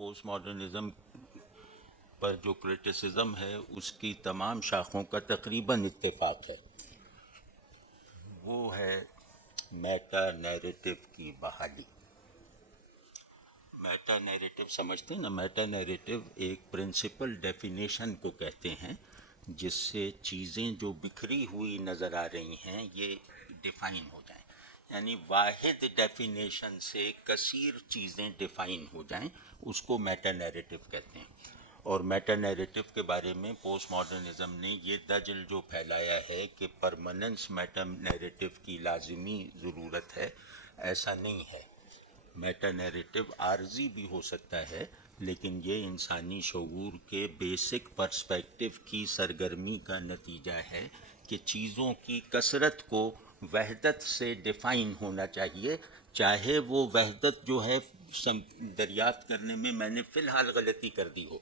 Post modernism پر جو criticism ہے اس کی تمام شاخوں کا تقریباً اتفاق ہے، وہ ہے میٹا نیریٹو کی بحالی۔ میٹا نیریٹو سمجھتے ہیں نا؟ میٹا نیریٹو ایک پرنسپل ڈیفینیشن کو کہتے ہیں جس سے چیزیں جو بکھری ہوئی نظر آ رہی ہیں یہ ڈیفائن ہو جائیں، یعنی واحد ڈیفینیشن سے کثیر چیزیں ڈیفائن ہو جائیں، اس کو میٹا نیریٹو کہتے ہیں۔ اور میٹا نیریٹو کے بارے میں پوسٹ ماڈرنزم نے یہ دجل جو پھیلایا ہے کہ پرماننس میٹا نیریٹو کی لازمی ضرورت ہے، ایسا نہیں ہے۔ میٹا نیریٹو عارضی بھی ہو سکتا ہے، لیکن یہ انسانی شعور کے بیسک پرسپیکٹو کی سرگرمی کا نتیجہ ہے کہ چیزوں کی کثرت کو وحدت سے ڈیفائن ہونا چاہیے، چاہے وہ وحدت جو ہے دریافت کرنے میں میں نے فی الحال غلطی کر دی ہو۔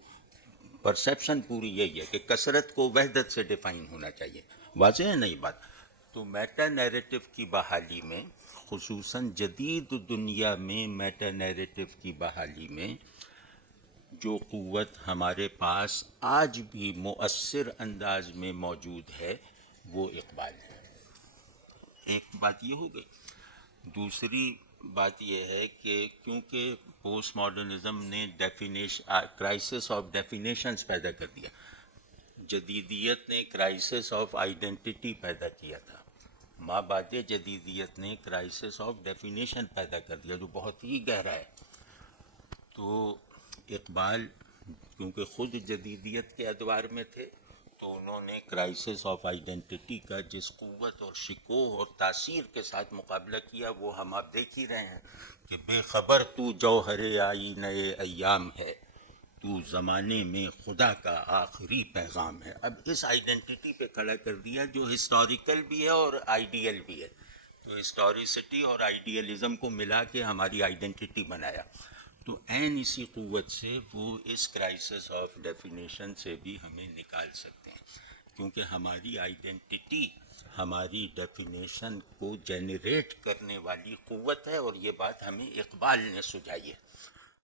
پرسیپشن پوری یہی ہے کہ کثرت کو وحدت سے ڈیفائن ہونا چاہیے۔ واضح ہے نئی بات؟ تو میٹا نیریٹو کی بحالی میں، خصوصاً جدید دنیا میں میٹا نیریٹو کی بحالی میں جو قوت ہمارے پاس آج بھی مؤثر انداز میں موجود ہے وہ اقبال ہے۔ ایک بات یہ ہو گئی۔ دوسری بات یہ ہے کہ کیونکہ پوسٹ ماڈرنزم نے کرائسس آف ڈیفینیشنز پیدا کر دیا، جدیدیت نے کرائسس آف آئیڈینٹی پیدا کیا تھا، ماں بعد جدیدیت نے کرائسس آف ڈیفینیشن پیدا کر دیا جو بہت ہی گہرا ہے۔ تو اقبال کیونکہ خود جدیدیت کے ادوار میں تھے تو انہوں نے کرائسس آف آئیڈینٹی کا جس قوت اور شکوہ اور تاثیر کے ساتھ مقابلہ کیا وہ ہم آپ دیکھ ہی رہے ہیں کہ بے خبر تو جوہر آئینہ ایام ہے، تو زمانے میں خدا کا آخری پیغام ہے۔ اب اس آئیڈینٹی پہ کھڑا کر دیا جو ہسٹوریکل بھی ہے اور آئیڈیل بھی ہے، تو ہسٹوریسٹی اور آئیڈیلزم کو ملا کے ہماری آئیڈینٹی بنایا۔ تو عین اسی قوت سے وہ اس کرائسس آف ڈیفینیشن سے بھی ہمیں نکال سکتے ہیں، کیونکہ ہماری آئیڈینٹی ہماری ڈیفینیشن کو جنریٹ کرنے والی قوت ہے، اور یہ بات ہمیں اقبال نے سجائی ہے۔